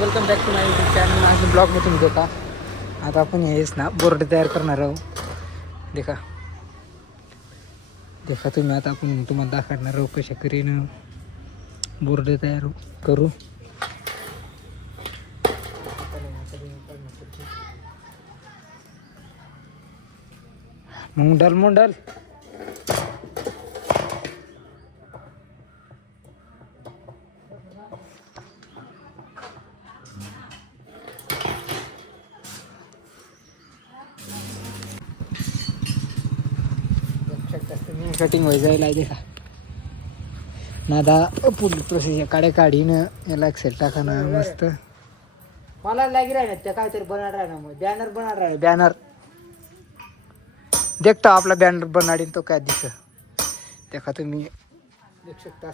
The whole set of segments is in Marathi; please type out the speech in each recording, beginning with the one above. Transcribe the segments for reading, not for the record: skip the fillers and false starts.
Welcome back to my YouTube channel. आज ब्लॉगमध्ये तुम्ही देखा. आता आपण हेच ना बोर्ड तयार करणार आहोत. देखा देखा तुम्ही. आता आपण तुम्हाला दाखवणार आहोत कशा करीन बोर्ड तयार करू. मुंडल मुंडल कटिंग हो जाईल आहे देखा ना. आता पुढली प्रोसेस काड्या काढीन याला एक्सेल टाका ना मस्त. मला लागी राहिला त्या काहीतरी बनणार राहिला. मग बॅनर बनणार राहिला. बॅनर देखता आपला बॅनर बनाडीन तो काय दिस देखा तुम्ही देख शकता.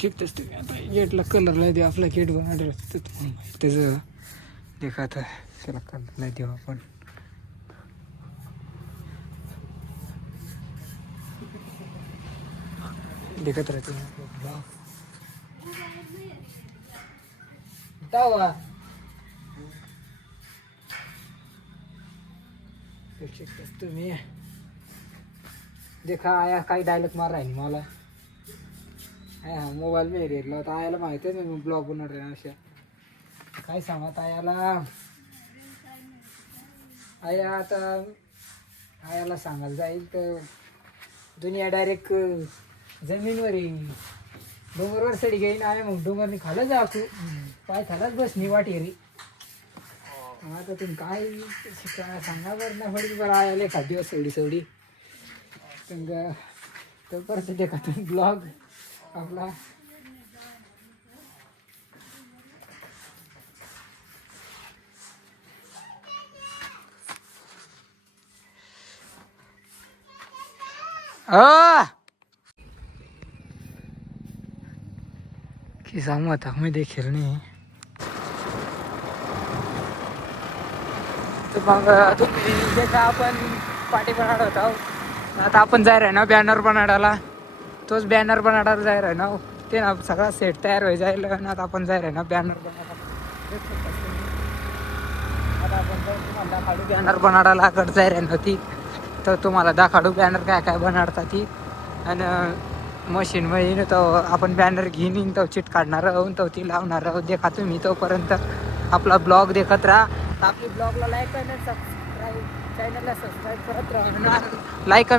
शिकतेच तुम्ही. आता गेटला कलरला देऊ. आपला गेट बनवलं त्याचं देखा. आता त्याला कलरला देऊ आपण. देखत राहते तुम्ही. देखा आया काही डायलॉग मार राहिली मला. मोबाईल मी रेटला होता. आयाला माहिती आहे मी ब्लॉग बनवणार आहे. अशा काय सांगत आयाला. आया आता आयाला सांगायला जाईल तर दुनिया डायरेक्ट जमीनवर येईल. डोंगरवर सडी घेईन आहे. मग डोंगरनी खालं जा तू पाय खालाच बस निवाटी रे. आता तुम्ही काय सांगा बरं ना. फडी बरं आयाला एखाद दिवस सवडी सवडी तर परत देखा तुम्ही ब्लॉग आपला. कि सहमत हमें देखील नाही. तर मग तुम्ही देखा आपण पाठी बनवणार होता. आता आपण जाय आहे ना बॅनर बनाडाला. तोच बॅनर बनाडाला जाय आहे ना. ते ना सगळा सेट तयार होई जाईल. आता आपण जाय आहे ना बॅनर बनाडाला. आता आपण जाऊन तुम्हाला दाखवू बॅनर बनाडाला कट जाय आहे ना ती. तर तुम्हाला दाखवू बॅनर काय काय बनाडता ती. आणि मशीन मध्ये तो आपण बॅनर घेऊन तो चिट काढणार आहोत. तो ती लावणार आहोत. देखा तुम्ही तोपर्यंत आपला ब्लॉग देखत राहा. आपली ब्लॉगला लाईक आणि सबस्क्राईब चॅनलला सबस्क्राईब करत राहा. लाईक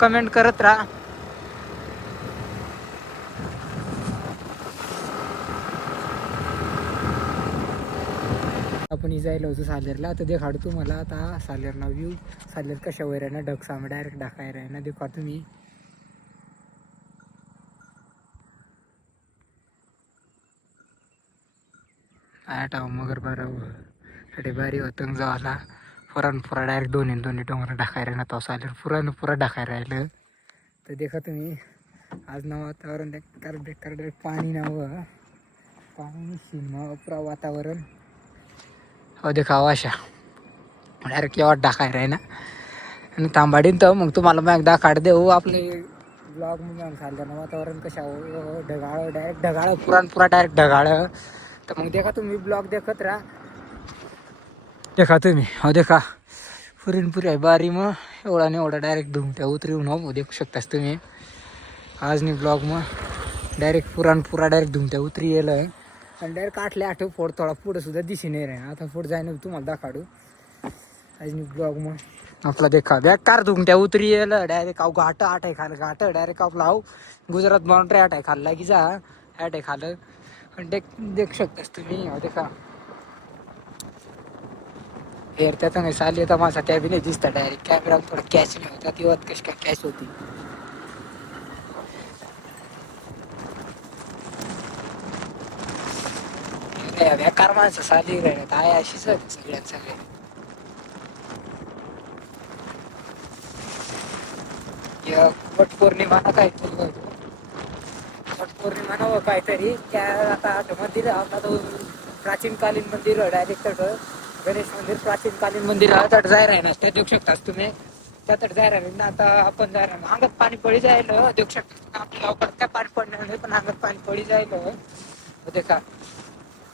कमेंट करत राहा. आपण जायला होतो सालेरला. आता देखाडू तुम्हाला आता सालेरला व्ह्यू. सालेर कशा वर आहे ना ढग सामे डायरेक्ट ढाकायला आहे ना. देखा तुम्ही. आटा मगर बरं बारी होतं जावाला. पुरा डायरेक्ट दोन्ही डोंगर ढाकायला ना. तो सालेर पुरा ढाकायला राहिलं. तर देखा तुम्ही. आज ना वातावरण बेकार डायरेक्ट पाणी नावं पाणी शिन पुरा वातावरण. हो देखा अशा डायरेक्ट केव्हा ढाकायला आहे ना. आणि तांबाडीन तर मग तुम्हाला मग एकदा काढ देऊ आपले ब्लॉग म्हणून खाल्लं ना. वातावरण कशा ढगाळ डायरेक्ट ढगाळ पुरा डायरेक्ट ढगाळ. तर मग देखा तुम्ही ब्लॉग देखत राहा. देखा तुम्ही. हो देखा पुरी आहे बारी. मग एवढा डायरेक्ट धुमट्या उतरवून हो देखू शकतास तुम्ही. आज नाही ब्लॉग मग डायरेक्ट पुरा डायरेक्ट धुमट्या उतरी येलं आहे. आणि डायरेक्ट आठव फोड थोडा पुढं सुद्धा दिशी नाही रे. आता पुढं जायनं तुम्हाला दाखवू आज नाही ब्लॉग. मग आपला देखा बेकार धुमट्या उतरी येलं डायरेक्ट. अहो घाट आहे खाल्लं. घाट डायरेक्ट आपला अहो गुजरात बाउंड्री आहे खाल्ला की जा आहे खाल्लं. आणि देख शकतास तुम्ही. हो देखा हेर त्याचा नाही साली तर माझा त्या बी नाही दिसता. डायरेक्ट कॅमेरा थोडं कॅच नाही होता. ती वात कशी काय कॅच होती. बेकार माणसं साली राहण्यात आहे अशीच सगळ्यात सगळे. वट पौर्णिमा ना काहीतरी होतो. वट पौर्णिमा न काहीतरी त्या आता मंदिर आपला तो प्राचीन कालीन मंदिर डायरेक्ट गणेश मंदिर प्राचीन कालीन मंदिर तट जाय राहणार ते देऊ शकतास तुम्ही त्या तट जाय राहिले ना आता आपण जाय राहिलो अंगात पाणी पडी जायला देऊ शकता आपल्या लवकर त्या पाणी पडण्यामध्ये पण अंगात पाणी पडी जायला ते का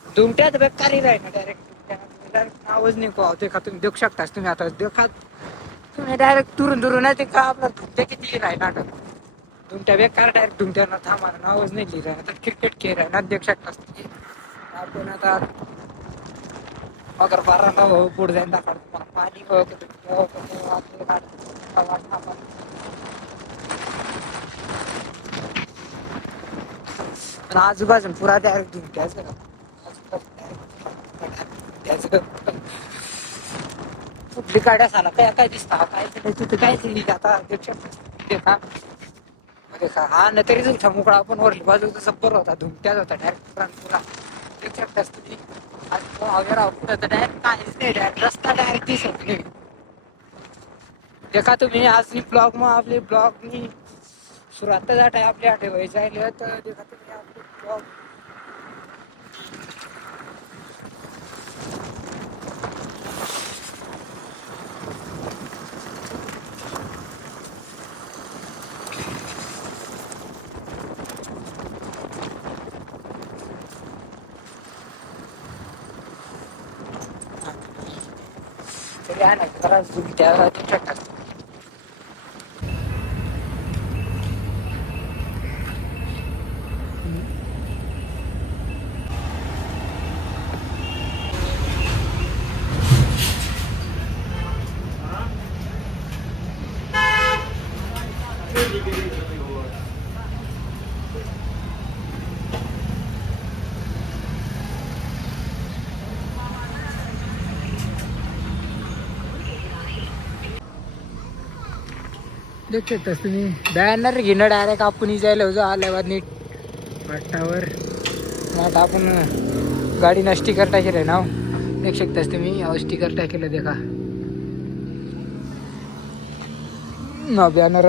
दुमट्यात बेकारी राहील डायरेक्ट आवाज नाही ते का तुम्ही देऊ शकतास तुम्ही आता देखा तुम्ही डायरेक्ट दुरून दुरून ते का आपला धुमट्या किती राहील नाटक तुमच्या बेकार डायरेक्ट तुमच्या थांबा नावच नाही लिहिलं आता क्रिकेट खेळ आहे ना देऊ शकतास तुम्ही आपण आता अगर बारा ना हो पुढे जाईन दाखवतो पाणी हो आजूबाजून पुरा डायरेक्ट धुमट्याच कुठली गाड्या झाला काय काय दिसता काय तिथे काय आता देखा देखा हा न तरी तुमच्या मोकळा आपण वरली बाजू जब्बर होता धुमट्याच होता डायरेक्ट पुरा देऊ शकतास तुम्ही डायरेक्ट काहीच नाही डायरेक्ट रस्ता डायरेक्ट दिसत नाही देखा तुम्ही आज ब्लॉग मग आपले ब्लॉग मी सुरुवात जात आहे आपल्या आठवडी जायला तर देखा तुम्ही आपले ब्लॉग तरी आहे ना जरा त्या देऊ शकतास देऊ शकतास तुम्ही बॅनर घेणं डायरेक्ट आपण जायला होतो आल्यावर नीट वाटावर आता आपण गाडीनं स्टिकर टाकेलं नाव देऊ शकतास तुम्ही स्टिकर टाकेलं देखा ना बॅनर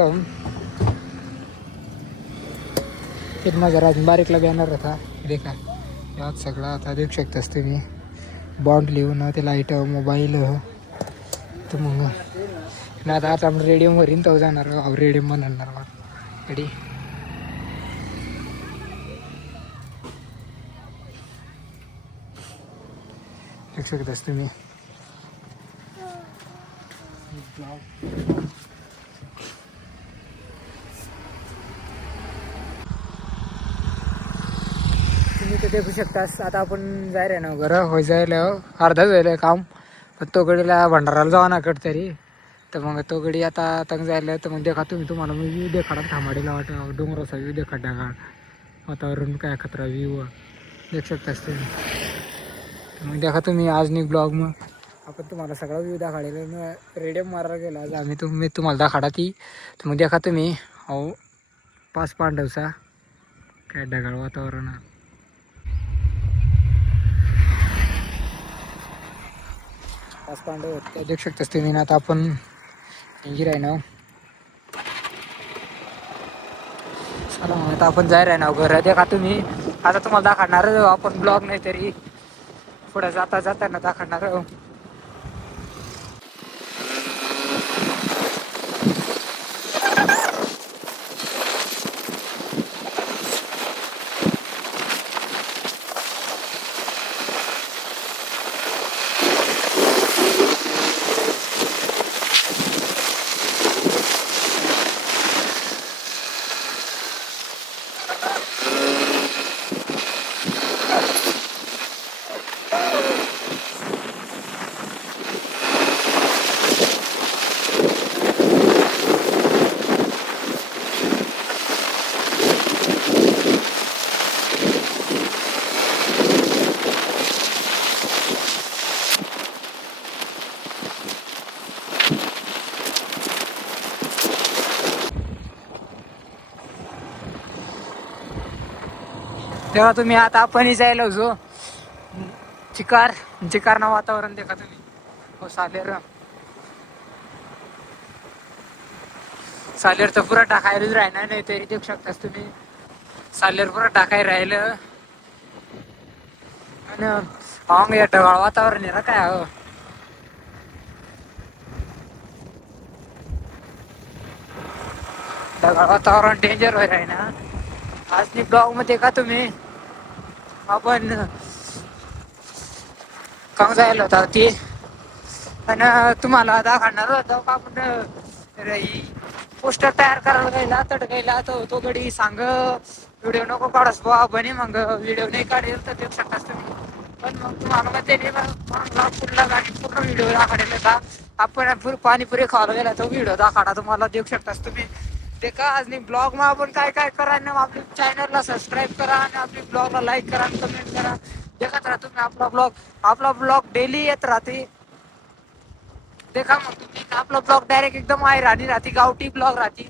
एक माझा राज बारीकला बॅनर होता देखा यात सगळं आता देऊ शकतास तुम्ही बॉन्ड लिहून ते लाईट मोबाईल तर मग ना आता आपण रेडियमवर तो जाणार रेडियम म्हणणार रेडी देऊ शकतास तुम्ही तुम्ही ते देखू शकतास आता आपण जायला ना घर होय जायला अर्धा जायला काम पण तो गडीला भंडाराला जावा ना कट तरी तर मग तो गडी आता तंग जायला तर मग देखा तुम्हाला मग व्ह्यू देखाडा थांबाडीला वाट डोंगराचा व्ह्यू देखा ढगाळ वातावरण काय खतरा व्ह्यू देऊ शकतास तुम्ही मग देखा तुम्ही आज नाही ब्लॉग मग आपण तुम्हाला सगळा व्ह्यू दाखवलेला मग रेडियम मारायला गेला आज आम्ही तुम्हाला दाखवला ती तर मग देखा तुम्ही हो पाच पांडवचा काय ढगाळ वातावरण पाच पांडव त्या देऊ शकतास तुम्ही आता आपण इंजिर आहे ना चला मग आता आपण जाय ना घर देखा तुम्ही आता तुम्हाला दाखवणार आपण ब्लॉग नाही तरी पुढे जाता जाताना दाखवणार तेव्हा तुम्ही आता आपण जायला जो चिकार ना वातावरण देखा तुम्ही हो सालेर सालेर तर पुरा टाकायलाच राहणार नाही तरी देऊ शकतास तुम्ही. सालेर पुरा टाकाय राहिलं आणि अंग या ढगाळ वातावरण आहे ना काय हो. ढगाळ वातावरण डेंजर होईल आहे ना. आज ब्लॉग मध्ये का तुम्ही आपण काम जायला होता ती आणि तुम्हाला दाखवणार होतं का आपण पोस्टर तयार करायला गेला तर गेला तो गडी सांग व्हिडिओ नको काढस बा बने मग व्हिडिओ नाही काढेल तर देऊ शकतास तुम्ही. पण मग तुम्हाला मग त्याने पूर्ण गाडी पूर्ण व्हिडिओ दाखवलेला का आपण पाणीपुरी खायला गेला तो व्हिडिओ दाखवला तुम्हाला देऊ शकतास तुम्ही. ते का आज नाही ब्लॉग मग आपण काय काय करा ना आपल्या चॅनलला सबस्क्राईब करा आणि आपली ब्लॉगला लाईक करा कमेंट करा. देखत राहा तुम्ही आपला ब्लॉग डेली येत राहते. देखा मग तुम्ही आपला ब्लॉग डायरेक्ट एकदम आहे राहते गावठी ब्लॉग राहते.